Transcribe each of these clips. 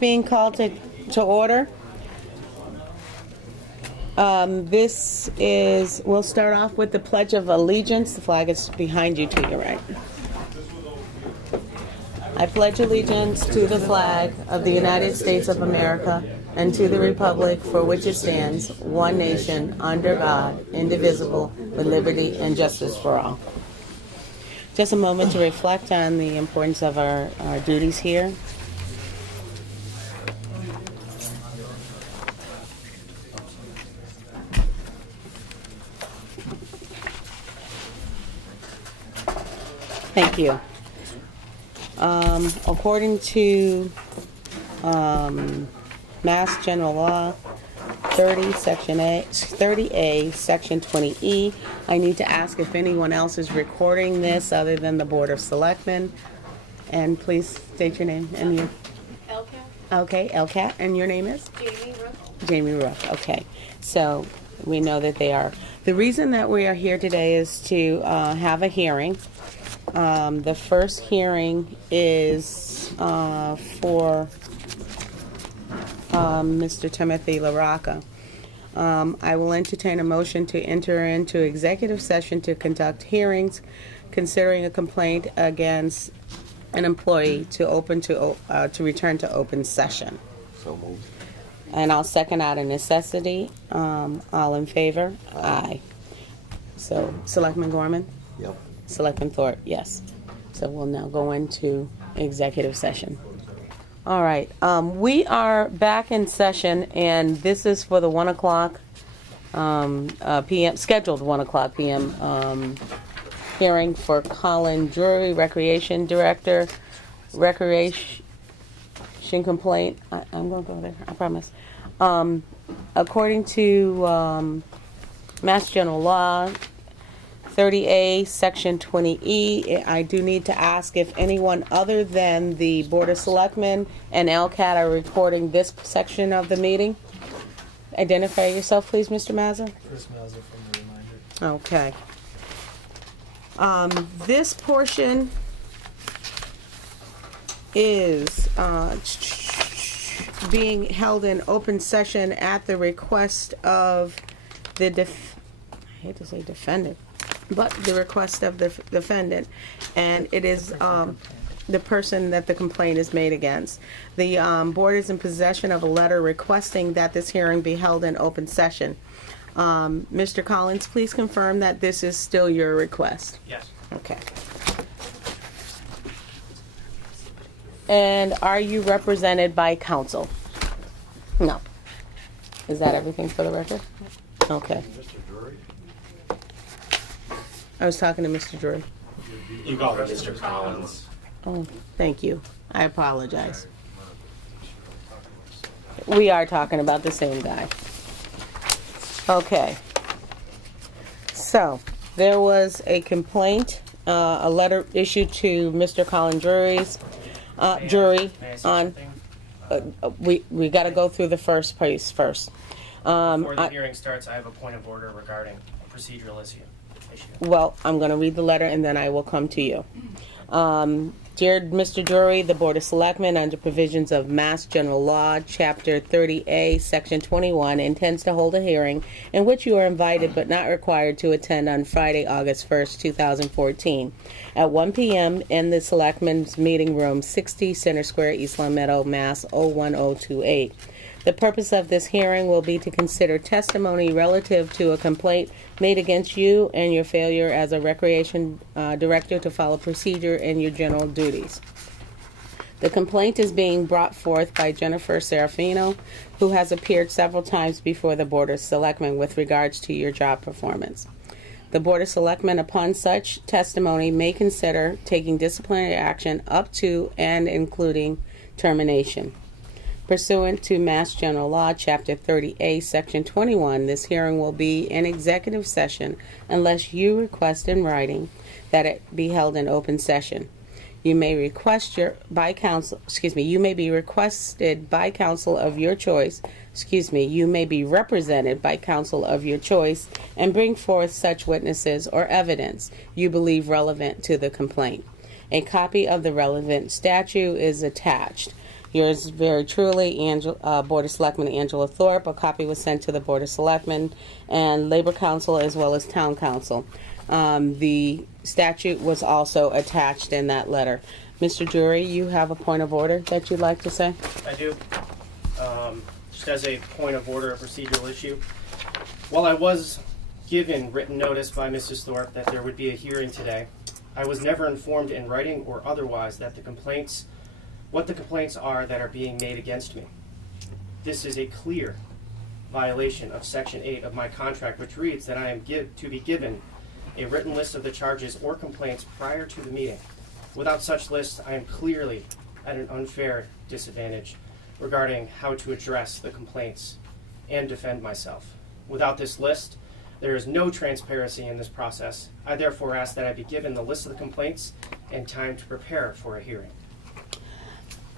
being called to order. We'll start off with the Pledge of Allegiance. The flag is behind you to your right. I pledge allegiance to the flag of the United States of America and to the republic for which it stands, one nation, under God, indivisible, with liberty and justice for all. Just a moment to reflect on the importance of our duties here. Thank you. According to Mass General Law 30A, Section 20E, I need to ask if anyone else is recording this other than the Board of Selectmen. And please state your name and you. LCAT. Okay, LCAT. And your name is? Jamie Rook. Jamie Rook. Okay. So we know that they are. The reason that we are here today is to have a hearing. The first hearing is for Mr. Timothy LaRocca. I will entertain a motion to enter into executive session to conduct hearings considering a complaint against an employee to return to open session. So moved. And I'll second out of necessity. All in favor? Aye. So, Selectman Gorman? Yep. Selectman Thorpe, yes. So we'll now go into executive session. All right. We are back in session, and this is for the 1 o'clock p.m. scheduled 1 o'clock p.m. Hearing for Colin Drury, Recreation Director, Recreation Complaint. I'm going to go there, I promise. According to Mass General Law 30A, Section 20E, I do need to ask if anyone other than the Board of Selectmen and LCAT are recording this section of the meeting. Identify yourself, please, Mr. Mazza. Chris Mazza from the Reminder. Okay. This portion is being held in open session at the request of the I hate to say defendant, but the request of the defendant, and it is the person that the complaint is made against. The board is in possession of a letter requesting that this hearing be held in open session. Mr. Collins, please confirm that this is still your request. Yes. Okay. And are you represented by counsel? No. Is that everything for the record? Okay. I was talking to Mr. Drury. You call him Mr. Collins. Oh, thank you. I apologize. We are talking about the same guy. Okay. So, there was a complaint, a letter issued to Mr. Colin Drury's jury on. We got to go through the first piece first. Before the hearing starts, I have a point of order regarding a procedural issue. Well, I'm going to read the letter and then I will come to you. Dear Mr. Drury, the Board of Selectmen, under provisions of Mass General Law, Chapter 30A, Section 21, intends to hold a hearing in which you are invited but not required to attend on Friday, August 1st, 2014, at 1 p.m. in the Selectmen's Meeting Room, 60 Center Square, East Long Meadow, Mass. 01028. The purpose of this hearing will be to consider testimony relative to a complaint made against you and your failure as a recreation director to follow procedure in your general duties. The complaint is being brought forth by Jennifer Serafino, who has appeared several times before the Board of Selectmen with regards to your job performance. The Board of Selectmen, upon such testimony, may consider taking disciplinary action up to and including termination. Pursuant to Mass General Law, Chapter 30A, Section 21, this hearing will be in executive session unless you request in writing that it be held in open session. You may be requested by counsel of your choice. You may be represented by counsel of your choice and bring forth such witnesses or evidence you believe relevant to the complaint. A copy of the relevant statute is attached Yours very truly, Board of Selectmen Angela Thorpe. A copy was sent to the Board of Selectmen and Labor Council as well as Town Council. The statute was also attached in that letter. Mr. Jury, you have a point of order that you'd like to say? I do. Just as a point of order, a procedural issue. While I was given written notice by Mrs. Thorpe that there would be a hearing today, I was never informed in writing or otherwise that what the complaints are that are being made against me. This is a clear violation of Section 8 of my contract, which reads that I am to be given a written list of the charges or complaints prior to the meeting. Without such list, I am clearly at an unfair disadvantage regarding how to address the complaints and defend myself. Without this list, there is no transparency in this process. I therefore ask that I be given the list of the complaints and time to prepare for a hearing.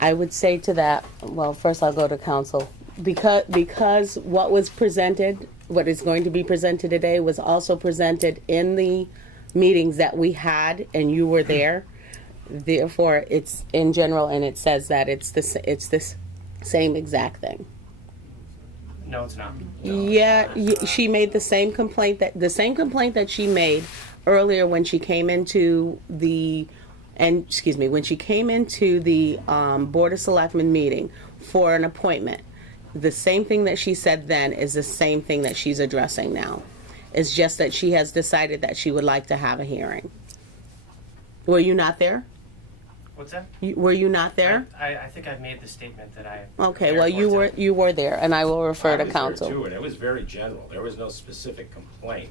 I would say to that, well, first I'll go to council. Because what was presented, what is going to be presented today was also presented in the meetings that we had and you were there. Therefore, it's in general and it says that it's this same exact thing. No, it's not. Yeah, she made the same complaint that she made earlier when she came into the Board of Selectmen meeting for an appointment. The same thing that she said then is the same thing that she's addressing now. It's just that she has decided that she would like to have a hearing. Were you not there? What's that? Were you not there? I think I've made the statement that I. Okay, well you were there, and I will refer to council. Too, and it was very general. There was no specific complaint,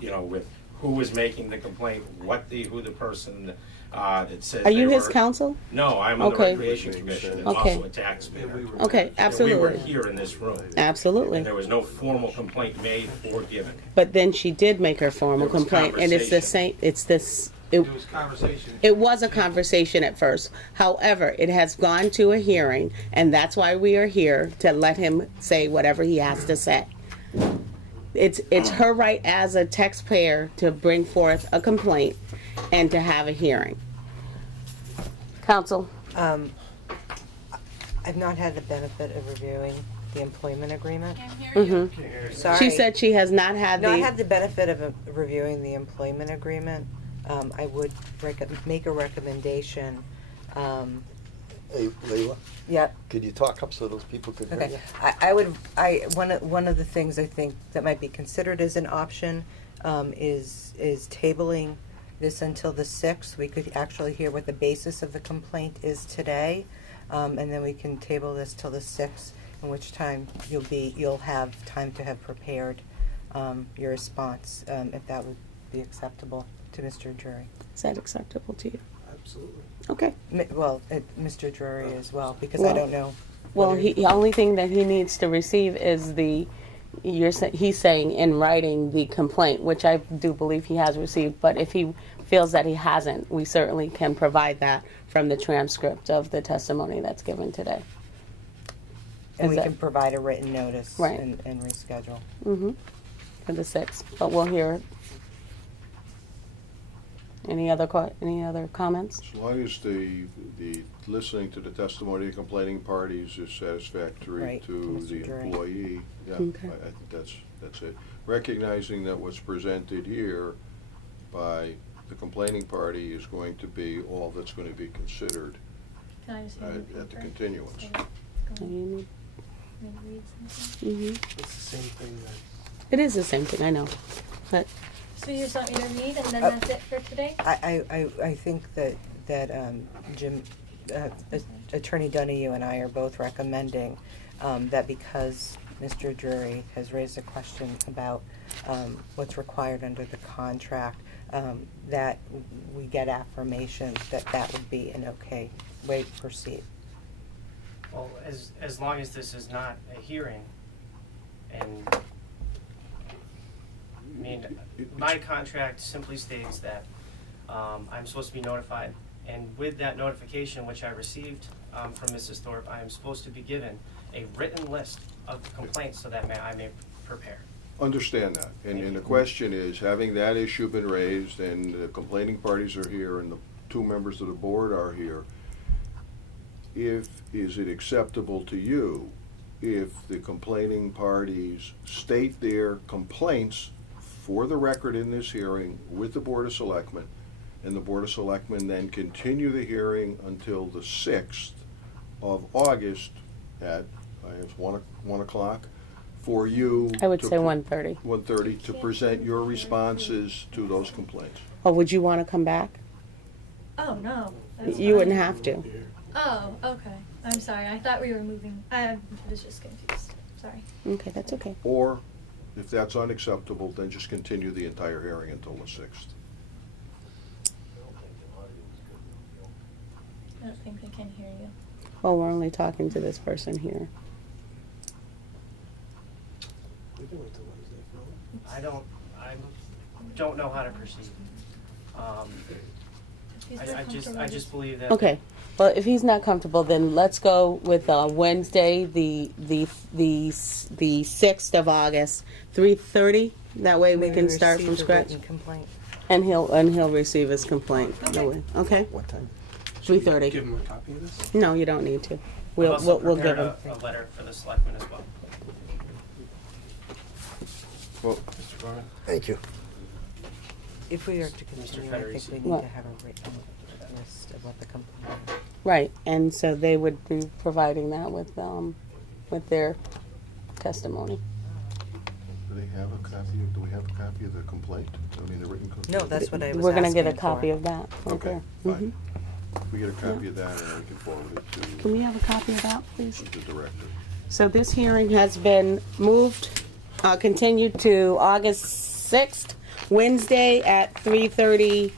with who was making the complaint, who the person that says. Are you his counsel? No, I'm on the Recreation Commission and also a taxpayer. Okay, absolutely. And we were here in this room. Absolutely. And there was no formal complaint made or given. But then she did make her formal There was complaint, and it's the same. It was conversation. It was a conversation at first. However, it has gone to a hearing, and that's why we are here to let him say whatever he has to say. It's her right as a taxpayer to bring forth a complaint and to have a hearing. Counsel? I've not had the benefit of reviewing the employment agreement. Sorry. She said she has not had No, I had the benefit of reviewing the employment agreement. I would make a recommendation. Hey, Layla, Yeah. could you talk up so those people could hear Okay. you? One of the things I think that might be considered as an option is tabling this until the 6th. We could actually hear what the basis of the complaint is today, and then we can table this till the 6th, in which time you'll have time to have prepared your response, if that would be acceptable to Mr. Jury. Is that acceptable to you? Absolutely. Okay. Well, Mr. Drury as well, because Well- I don't know. Well, whether the only thing that he needs to receive is he's saying in writing the complaint, which I do believe he has received, but if he feels that he hasn't, we certainly can provide that from the transcript of the testimony that's given today. and is we that- can provide a written notice Right. and reschedule. For the 6th, but we'll hear. Any other comments? As long as the listening to the testimony of complaining parties is satisfactory Right, to Mr. the Drury. employee, yeah, Okay. I think that's it. Recognizing that what's presented here by the complaining party is going to be all that's going to be considered Can I just at read the continuance. Mhm. It's the same thing that. It is the same thing, I know, but So you just want me to read and then that's it for today? I think that Jim, Attorney Donahue and I are both recommending that because Mr. Drury has raised a question about what's required under the contract, that we get affirmation that that would be an okay way to proceed. Well, as long as this is not a hearing, and I mean, my contract simply states that I'm supposed to be notified, and with that notification, which I received from Mrs. Thorpe, I am supposed to be given a written list of complaints so that I may prepare. Understand that, and the question is, having that issue been raised, and the complaining parties are here, and the two members of the board are here, if is it acceptable to you if the complaining parties state their complaints for the record in this hearing with the Board of Selectmen, and the Board of Selectmen then continue the hearing until the 6th of August at, I guess, 1 o'clock, for you? I would to say pre- 1:30. 1:30 to present your responses to those complaints. Or would you want to come back? Oh, no. That's You wouldn't fine. have to. Oh, okay. I'm sorry. I thought we were moving. I was just confused. Sorry. Okay, that's okay. Or, if that's unacceptable, then just continue the entire hearing until the 6th. I don't think they can hear you. Well, we're only talking to this person here. We can wait till Wednesday for it. I don't know how to proceed. If he's I comfortable, just believe that. Okay. Well, if he's not comfortable, then let's go with Wednesday, the 6th of August, 3:30. That way we May can start receive from the scratch, written complaint. and he'll receive his complaint. Okay. Okay. What time? 'Give 3:30. him a copy of this? No, you don't need to. I've We'll also give prepared him. a letter for the selectmen as well. Well, Mr. Barnett? Thank you. If we are to continue, I think Federici. we need What? to have a written list of what the complaint is. Right, and so they would be providing that with their testimony. do they have a copy, do we have a copy of the complaint? I mean, the written complaint? No, that's what I was We're gonna get a asking copy for. of that. Right Okay, there. fine. We get a copy of that, and then we can forward it Can to we have a copy of that, please? the director. So this hearing has been moved, continued to August 6th, Wednesday at 3:30.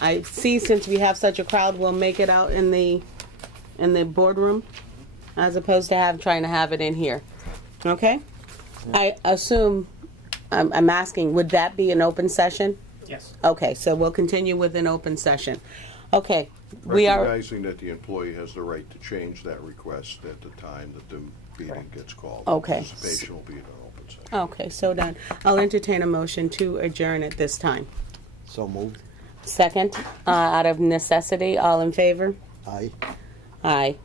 I see since we have such a crowd, we'll make it out in the boardroom as opposed to trying to have it in here. Okay? I assume, I'm asking, would that be an open session? Yes. Okay, so we'll continue with an open session. Okay, we are, Recognizing that the employee has the right to change that request at the time that the meeting gets called. Okay. Participation will be in an open session. okay, so done. I'll entertain a motion to adjourn at this time. So moved. Second, out of necessity, all in favor? Aye. Aye.